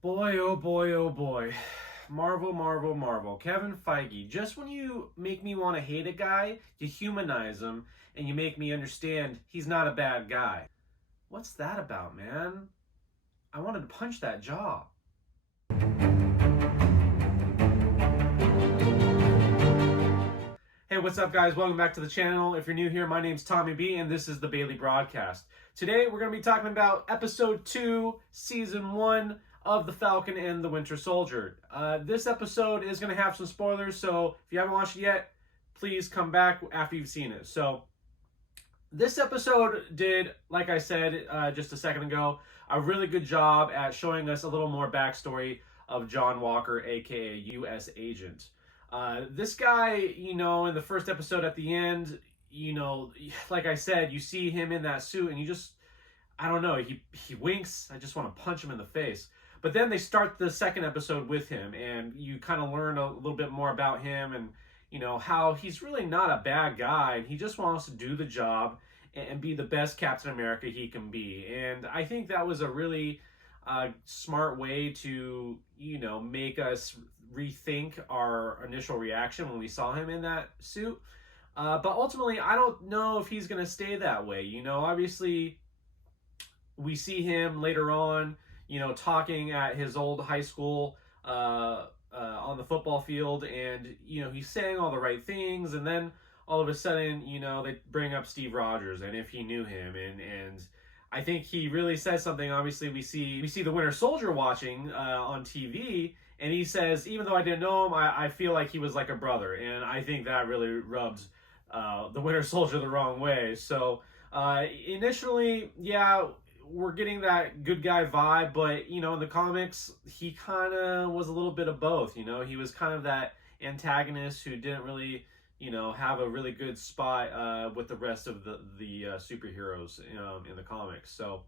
Boy, oh boy, oh boy. Marvel, Marvel, Marvel. Kevin Feige. Just when you make me want to hate a guy, you humanize him and you make me understand he's not a bad guy. What's that about, man? I wanted to punch that jaw. Hey, what's up, guys? Welcome back to the channel. If you're new here, my name's Tommy B, and this is the Bailey Broadcast. Today, we're going to be talking about Episode 2, Season 1 of The Falcon and the Winter Soldier. This episode is going to have some spoilers, so if you haven't watched it yet, please come back after you've seen it. So, this episode did, like I said just a second ago, a really good job at showing us a little more backstory of John Walker, aka U.S. Agent. This guy, in the first episode at the end, like I said, you see him in that suit and you just, I don't know, he winks. I just want to punch him in the face. But then they start the second episode with him and you kind of learn a little bit more about him and, how he's really not a bad guy and he just wants to do the job and be the best Captain America he can be. And I think that was a really smart way to, make us rethink our initial reaction when we saw him in that suit. But ultimately, I don't know if he's going to stay that way. Obviously, we see him later on, talking at his old high school on the football field, and, he's saying all the right things, and then all of a sudden, they bring up Steve Rogers and if he knew him, and I think he really says something. Obviously, we see the Winter Soldier watching on TV, and he says, even though I didn't know him, I feel like he was like a brother, and I think that really rubbed the Winter Soldier the wrong way. So initially, yeah, we're getting that good guy vibe, but in the comics, he kind of was a little bit of both. He was kind of that antagonist who didn't really have a really good spot with the rest of the superheroes in the comics. So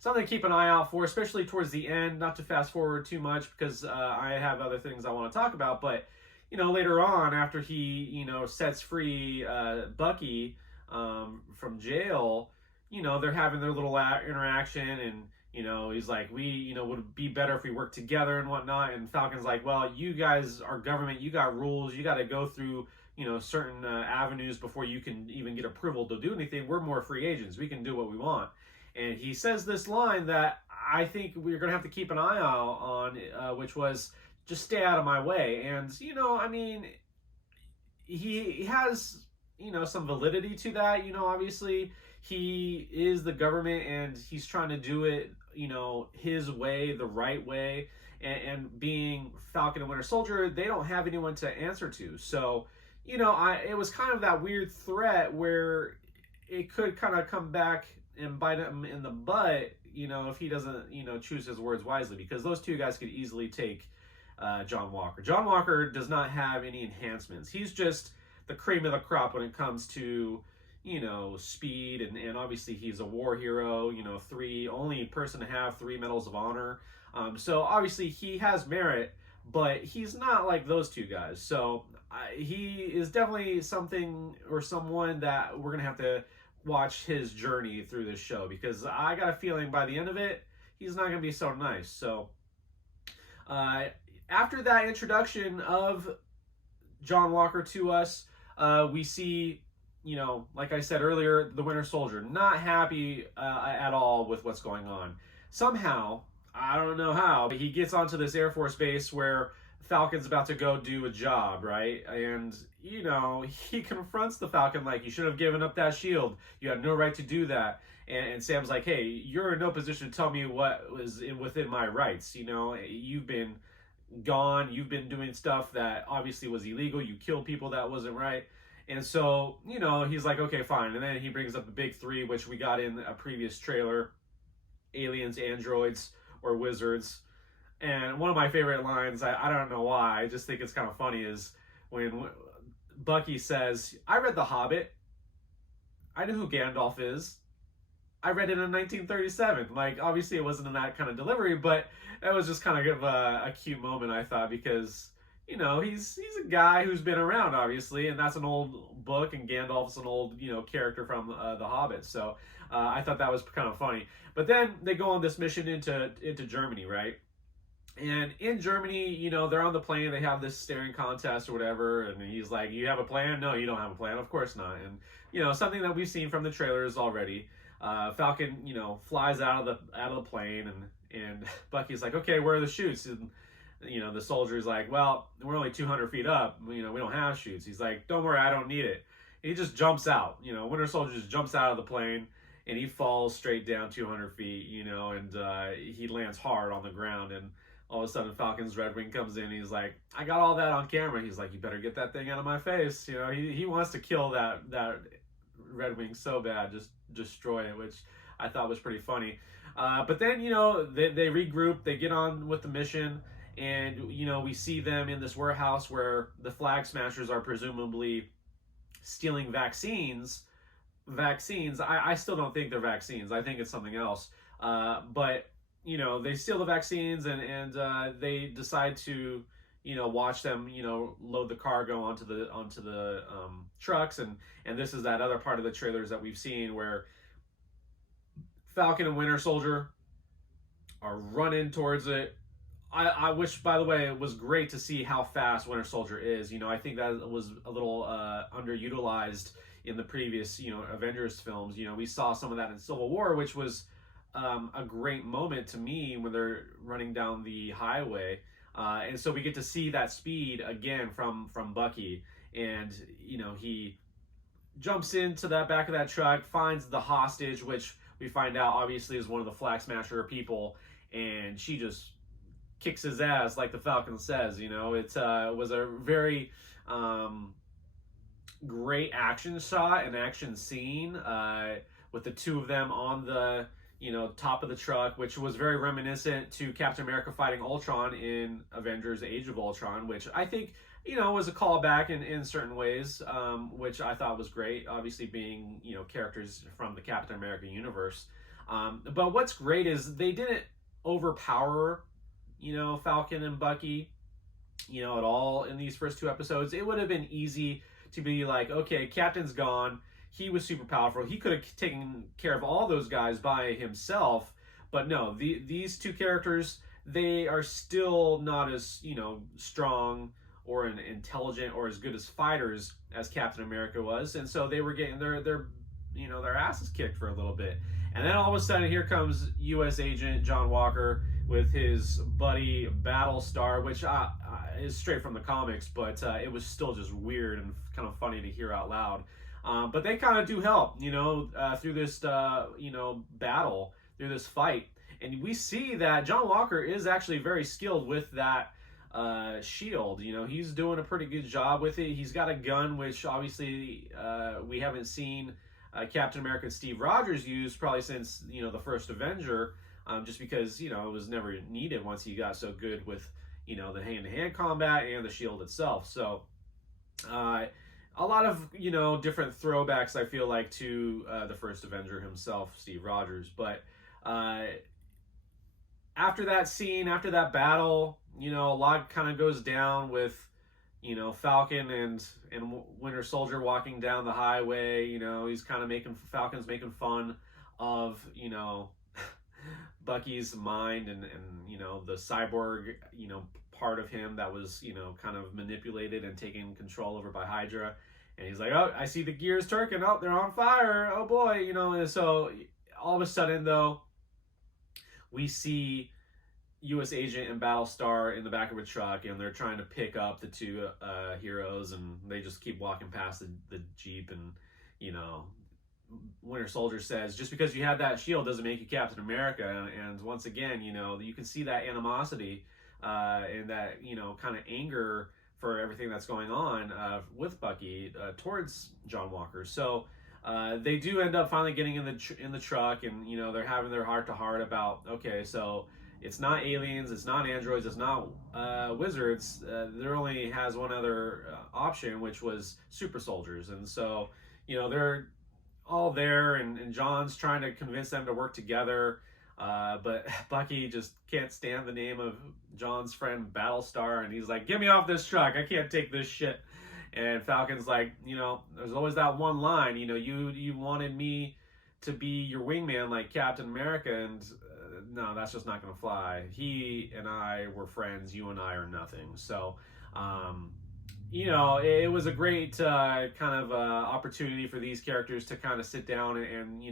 something to keep an eye out for, especially towards the end. Not to fast forward too much because I have other things I want to talk about. But later on, after he sets free Bucky from jail, they're having their little interaction and. He's like, we, would be better if we worked together and whatnot. And Falcon's like, well, you guys are government. You got rules. You got to go through, certain avenues before you can even get approval to do anything. We're more free agents. We can do what we want. And he says this line that I think we're going to have to keep an eye out on, which was just stay out of my way. And, he has, some validity to that. Obviously he is the government and he's trying to do it, his way, the right way. And being Falcon and Winter Soldier, they don't have anyone to answer to. So, it was kind of that weird threat where it could kind of come back and bite him in the butt, if he doesn't, choose his words wisely, because those two guys could easily take John Walker. John Walker does not have any enhancements. He's just the cream of the crop when it comes to speed, and obviously he's a war hero, only person to have 3 medals of honor. So obviously he has merit, but he's not like those two guys. So he is definitely something or someone that we're going to have to watch his journey through this show, because I got a feeling by the end of it, he's not going to be so nice. So after that introduction of John Walker to us, we see, like I said earlier, the Winter Soldier not happy at all with what's going on. Somehow, I don't know how, but he gets onto this Air Force base where Falcon's about to go do a job, right? And, he confronts the Falcon like, you should have given up that shield. You had no right to do that. And Sam's like, hey, you're in no position to tell me what was within my rights. You've been gone. You've been doing stuff that obviously was illegal. You killed people that wasn't right. And so, he's like, okay, fine. And then he brings up the big three, which we got in a previous trailer: aliens, androids, or wizards. And one of my favorite lines, I don't know why, I just think it's kind of funny, is when Bucky says, I read The Hobbit. I know who Gandalf is. I read it in 1937. Like, obviously it wasn't in that kind of delivery, but that was just kind of a cute moment, I thought, because he's a guy who's been around, obviously, and that's an old book, and Gandalf's an old, character from The Hobbit. So I thought that was kind of funny. But then they go on this mission into Germany, right? And in Germany, they're on the plane. They have this staring contest or whatever, and he's like, "You have a plan? No, you don't have a plan. Of course not." And something that we've seen from the trailers already. Falcon, flies out of the plane, and Bucky's like, "Okay, where are the chutes?" And the soldier's like, "Well, we're only 200 feet up. We don't have chutes." He's like, "Don't worry, I don't need it." And he just jumps out. Winter Soldier just jumps out of the plane, and he falls straight down 200 feet. And he lands hard on the ground, and all of a sudden Falcon's Red Wing comes in, and he's like, "I got all that on camera." He's like, "You better get that thing out of my face." He wants to kill that Red Wing so bad, just destroy it, which I thought was pretty funny. But then, they regroup, they get on with the mission, and, we see them in this warehouse where the Flag Smashers are presumably stealing vaccines. I still don't think they're vaccines. I think it's something else. But they steal the vaccines, and they decide to watch them load the cargo onto the trucks, and this is that other part of the trailers that we've seen where Falcon and Winter Soldier are running towards it. I wish, by the way, it was great to see how fast Winter Soldier is. I think that was a little underutilized in the previous Avengers films. We saw some of that in Civil War, which was a great moment to me when they're running down the highway, and so we get to see that speed again from Bucky, and he jumps into that back of that truck, finds the hostage, which we find out obviously is one of the Flag Smasher people, and she just kicks his ass like the Falcon says. It was a very great action shot and action scene with the two of them on the top of the truck, which was very reminiscent to Captain America fighting Ultron in Avengers Age of Ultron, which I think was a callback in certain ways, which I thought was great, obviously being characters from the Captain America universe. But what's great is they didn't overpower Falcon and Bucky at all in these first two episodes. It would have been easy to be like, okay, Captain's gone, he was super powerful, he could have taken care of all those guys by himself. But no, these two characters, they are still not as strong or intelligent or as good as fighters as Captain America was, and so they were getting their asses kicked for a little bit. And then all of a sudden, here comes U.S. Agent John Walker with his buddy Battlestar, which is straight from the comics, but it was still just weird and kind of funny to hear out loud. But they kind of do help, through this, battle, through this fight. And we see that John Walker is actually very skilled with that shield. He's doing a pretty good job with it. He's got a gun, which obviously we haven't seen Captain America and Steve Rogers use probably since, the first Avenger, just because, it was never needed once he got so good with, the hand-to-hand combat and the shield itself. So, a lot of, different throwbacks, I feel like, to the first Avenger himself, Steve Rogers. But after that scene, after that battle, a lot kind of goes down with, Falcon and Winter Soldier walking down the highway. He's kind of Falcon's making fun of, Bucky's mind and the cyborg, part of him that was, kind of manipulated and taken control over by Hydra. And he's like, "Oh, I see the gears turning. Oh, they're on fire. Oh boy," And so all of a sudden, though, we see U.S. Agent and Battlestar in the back of a truck, and they're trying to pick up the two heroes, and they just keep walking past the Jeep, and Winter Soldier says, "Just because you have that shield doesn't make you Captain America." And once again, you can see that animosity and that kind of anger for everything that's going on with Bucky towards John Walker. So they do end up finally getting in the truck, and they're having their heart-to-heart about, okay, so it's not aliens, it's not androids, it's not wizards. There only has one other option, which was super soldiers. And so they're all there, and John's trying to convince them to work together. But Bucky just can't stand the name of John's friend Battlestar, and he's like, "Get me off this truck, I can't take this shit." And Falcon's like, there's always that one line, you wanted me to be your wingman like Captain America, and no, that's just not going to fly. He and I were friends. You and I are nothing. So, um, it was a great kind of opportunity for these characters to kind of sit down and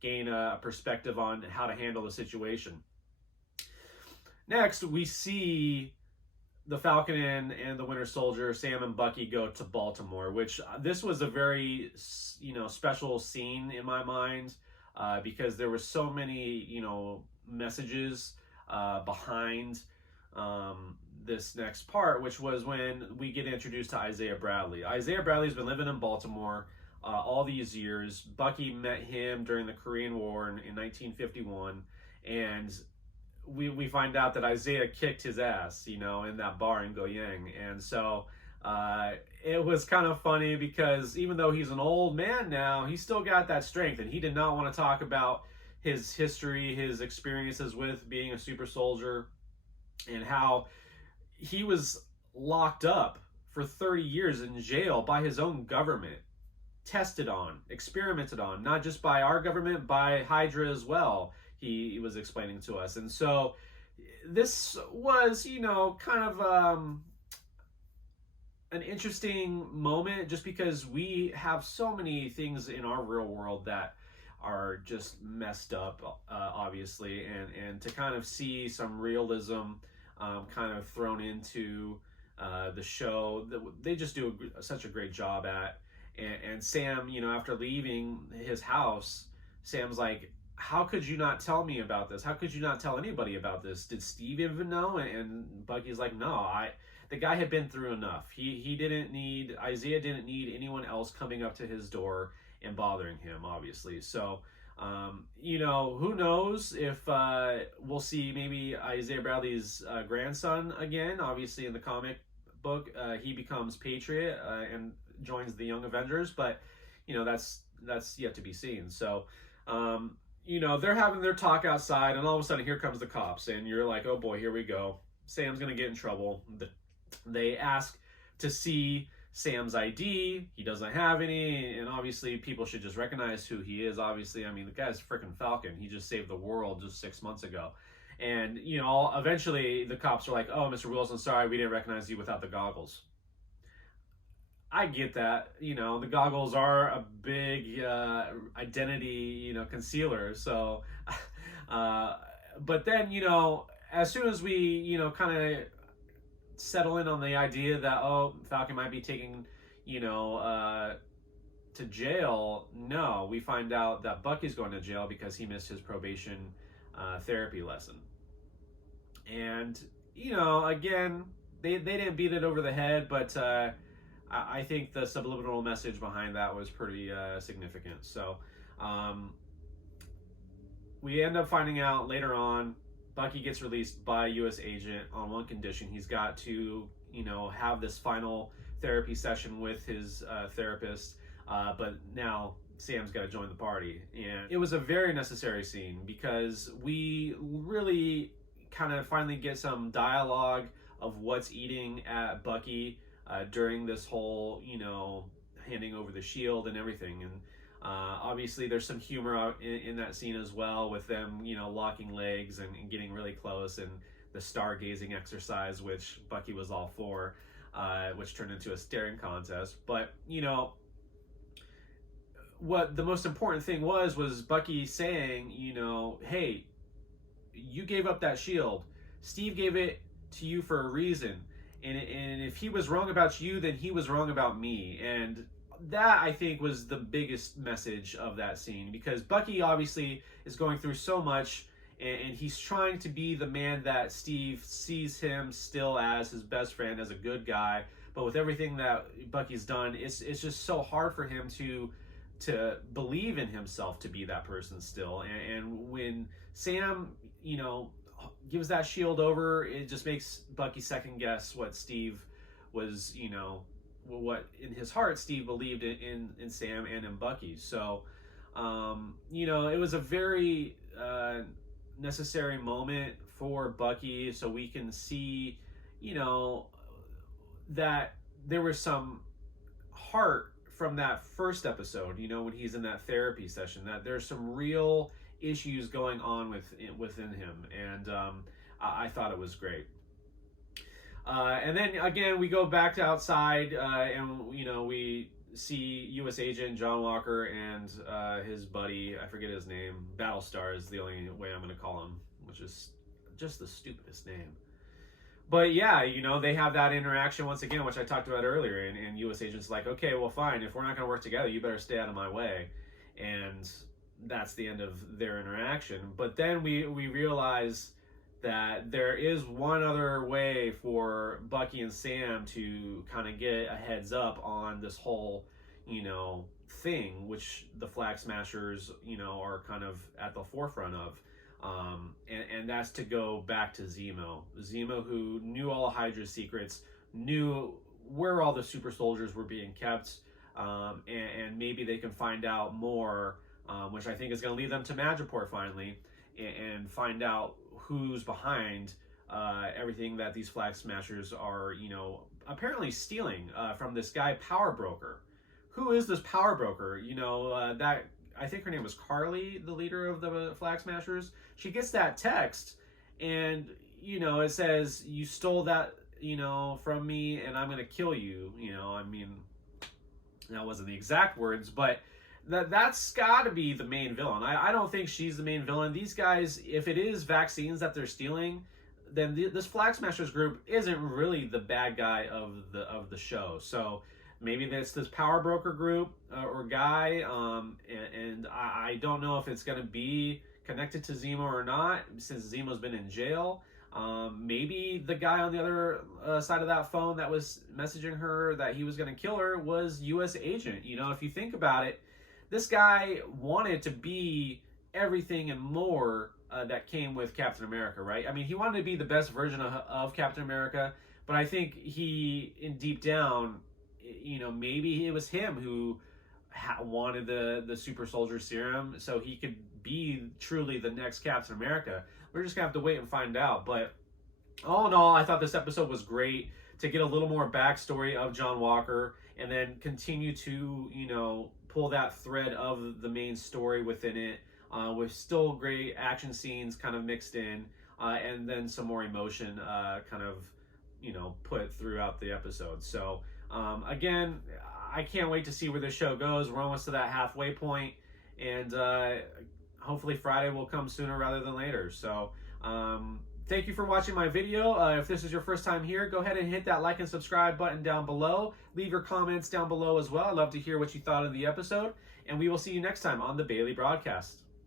gain a perspective on how to handle the situation. Next, we see the Falcon and the Winter Soldier, Sam and Bucky, go to Baltimore, which this was a very special scene in my mind, because there were so many messages behind this next part, which was when we get introduced to Isaiah Bradley. Isaiah Bradley's been living in Baltimore all these years. Bucky met him during the Korean War in 1951, and we find out that Isaiah kicked his ass, in that bar in Goyang. And so it was kind of funny because even though he's an old man now, he still got that strength, and he did not want to talk about his history, his experiences with being a super soldier, and how he was locked up for 30 years in jail by his own government, tested on, experimented on, not just by our government, by Hydra as well, he was explaining to us. And so this was, kind of an interesting moment, just because we have so many things in our real world that are just messed up, obviously, and to kind of see some realism kind of thrown into the show, they just do such a great job at. And Sam, after leaving his house, Sam's like, how could you not tell me about this? How could you not tell anybody about this? Did Steve even know? And Bucky's like, no, the guy had been through enough. Isaiah didn't need anyone else coming up to his door and bothering him, obviously. So, who knows if we'll see maybe Isaiah Bradley's grandson again. Obviously, in the comic book, he becomes Patriot and joins the Young Avengers, but that's yet to be seen. So, they're having their talk outside, and all of a sudden, here comes the cops, and you're like, oh boy, here we go. Sam's gonna get in trouble. They ask to see Sam's ID. He doesn't have any, and obviously people should just recognize who he is. Obviously, I mean, the guy's freaking Falcon. He just saved the world just 6 months ago. And, eventually the cops are like, oh, Mr. Wilson, sorry, we didn't recognize you without the goggles. I get that. The goggles are a big identity, concealer. So, but then, as soon as we, kind of settle in on the idea that, oh, Falcon might be taken, to jail, no, we find out that Bucky's going to jail because he missed his probation therapy lesson. And, again, they didn't beat it over the head, but I think the subliminal message behind that was pretty significant. So we end up finding out later on Bucky gets released by a U.S. agent on one condition. He's got to, have this final therapy session with his therapist, but now Sam's got to join the party. And it was a very necessary scene because we really kind of finally get some dialogue of what's eating at Bucky during this whole, handing over the shield and everything. And obviously there's some humor in that scene as well, with them, locking legs and getting really close, and the stargazing exercise, which Bucky was all for, which turned into a staring contest. But, what the most important thing was Bucky saying, hey, you gave up that shield. Steve gave it to you for a reason. And if he was wrong about you, then he was wrong about me. And that, I think, was the biggest message of that scene, because Bucky obviously is going through so much, and he's trying to be the man that Steve sees him still as, his best friend, as a good guy. But with everything that Bucky's done, it's just so hard for him to believe in himself to be that person still. And when Sam, gives that shield over, it just makes Bucky second guess what Steve was, what in his heart Steve believed in Sam and in Bucky. So, it was a very necessary moment for Bucky, so we can see, that there was some heart from that first episode, when he's in that therapy session, that there's some real issues going on within him, and I thought it was great. And then again, we go back to outside, and we see U.S. Agent John Walker and his buddy, I forget his name, Battlestar is the only way I'm going to call him, which is just the stupidest name. But yeah, they have that interaction once again, which I talked about earlier, and U.S. Agent's like, okay, well, fine, if we're not going to work together, you better stay out of my way. And that's the end of their interaction. But then we realize that there is one other way for Bucky and Sam to kind of get a heads up on this whole, thing, which the Flag Smashers, are kind of at the forefront of. And that's to go back to Zemo. Zemo, who knew all of Hydra's secrets, knew where all the super soldiers were being kept, and maybe they can find out more, which I think is going to lead them to Madripoor finally, and find out who's behind everything that these Flag Smashers are, apparently stealing from this guy, Power Broker. Who is this Power Broker? That I think her name was Carly, the leader of the Flag Smashers. She gets that text, and it says, you stole that, from me, and I'm gonna kill you. I mean, that wasn't the exact words, but that's got to be the main villain. I don't think she's the main villain. These guys, if it is vaccines that they're stealing, then this Flag Smashers group isn't really the bad guy of the show. So maybe that's this Power Broker group or guy, and I don't know if it's going to be connected to Zemo or not, since Zemo's been in jail. Maybe the guy on the other side of that phone that was messaging her that he was going to kill her was U.S. Agent. If you think about it, this guy wanted to be everything and more that came with Captain America, right? I mean, he wanted to be the best version of Captain America, but I think he, in deep down, maybe it was him who wanted the super soldier serum so he could be truly the next Captain America. We're just gonna have to wait and find out. But all in all, I thought this episode was great to get a little more backstory of John Walker, and then continue to pull that thread of the main story within it, with still great action scenes kind of mixed in, and then some more emotion kind of put throughout the episode. So again, I can't wait to see where this show goes. We're almost to that halfway point, and hopefully Friday will come sooner rather than later. So thank you for watching my video. If this is your first time here, go ahead and hit that like and subscribe button down below. Leave your comments down below as well. I'd love to hear what you thought of the episode, and we will see you next time on the Bailey Broadcast.